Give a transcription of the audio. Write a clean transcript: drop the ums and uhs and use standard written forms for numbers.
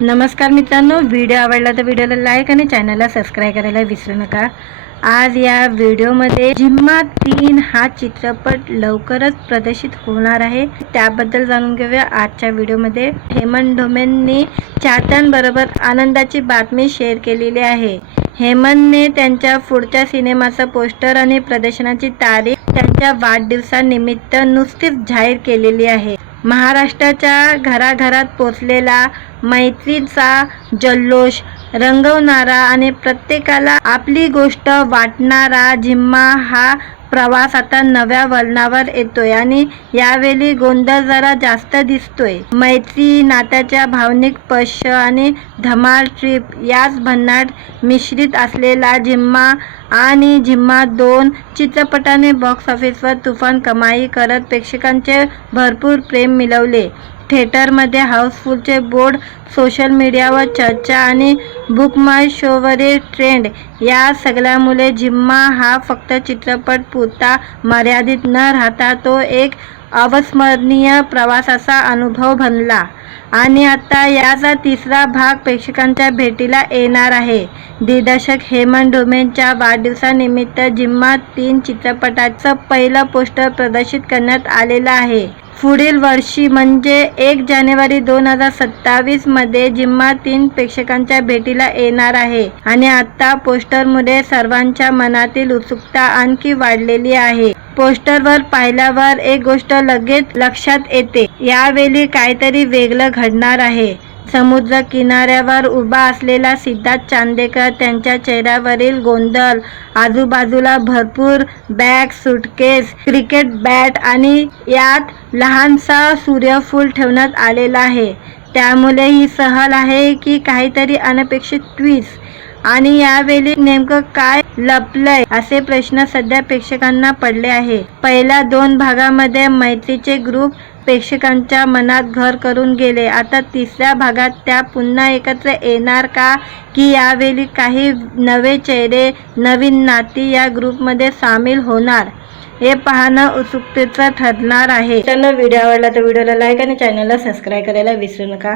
नमस्कार मित्रांनो, व्हिडिओ आवडला तर व्हिडिओला लाईक आणि चॅनलला सबस्क्राईब करायला विसरू नका। आज या व्हिडिओमध्ये झिम्मा 3 हा चित्रपट लवकरच प्रदर्शित होणार आहे, त्याबद्दल जाणून घेऊया आजच्या व्हिडिओमध्ये। हेमंत ढोमेंनी चाहत्यांबरोबर आनंदाची बातमी शेअर केलेली आहे। हेमंतने त्यांच्या पुढच्या सिनेमाचा पोस्टर आणि प्रदर्शनाची तारीख त्यांच्या वाढदिवसानिमित्त नुकतीच जाहीर केलेली आहे। महाराष्ट्राच्या घराघरात पोचलेला मैत्रीचा जल्लोष रंगवणारा आणि प्रत्येकाला आपली गोष्ट वाटणारा झिम्मा हा प्रवास आता नव्या वळणावर येतोय आणि यावेळी गोंधळ जरा जास्त दिसतोय। मैत्री, नात्याच्या भावनिक स्पर्श आणि धमाल ट्रिप याच भन्नाट मिश्रित असलेला झिम्मा आणि झिम्मा 2 चित्रपटाने बॉक्स ऑफिसवर तुफान कमाई करत प्रेक्षकांचे भरपूर प्रेम मिळवले। थिएटरमध्ये हाऊसफुलचे बोर्ड, सोशल मीडियावर चर्चा आणि बुक माय शोवरील ट्रेंड या सगळ्यामुळे झिम्मा हा फक्त चित्रपट पुरता मर्यादित न राहता तो एक अविस्मरणीय प्रवासाचा अनुभव बनला आणि आता याचा तिसरा भाग प्रेक्षकांच्या भेटीला येणार आहे। दिग्दर्शक हेमंत ढोमेंच्या वाढदिवसानिमित्त झिम्मा 3 चित्रपटाचं पहिलं पोस्टर प्रदर्शित करण्यात आलेलं आहे। पुढील वर्षी म्हणजे 1 जानेवारी 2027 मध्ये झिम्मा 3 प्रेक्षकांच्या भेटीला येणार आहे आणि आता पोस्टरमुळे सर्वांच्या मनातील उत्सुकता आणखी वाढलेली आहे। पोस्टरवर पाहिल्यावर एक गोष्ट लगेच लक्षात येते, यावेळी काहीतरी वेगळं घडणार आहे। समुद्र किनाऱ्यावर उभा असलेला सिद्धार्थ चांदेकर, त्यांच्या चेहऱ्यावरील गोंधळ, आजूबाजूला भरपूर बॅग, सूटकेस, क्रिकेट बॅट आणि यात लहानसा सूर्यफूल ठेवण्यात आलेला आहे। त्यामुळे ही सहल आहे की काहीतरी अनपेक्षित ट्विस्ट आणि यावेळी नेमकं काय लपलंय असे प्रश्न सध्या प्रेक्षकांना पडले आहे। पहिल्या 2 भागामध्ये मैत्रीचे ग्रुप प्रेक्षकांच्या मनात घर करून गेले, आता तिसऱ्या भागात त्या पुन्हा एकत्र येणार का, की यावेळी काही नवे चेहरे, नवीन नाती या ग्रुपमध्ये सामील होणार, हे पाहणं उत्सुकतेचं ठरणार आहे। त्यांना व्हिडिओ आवडला तर व्हिडिओला लाईक आणि चॅनलला सबस्क्राईब करायला विसरू नका।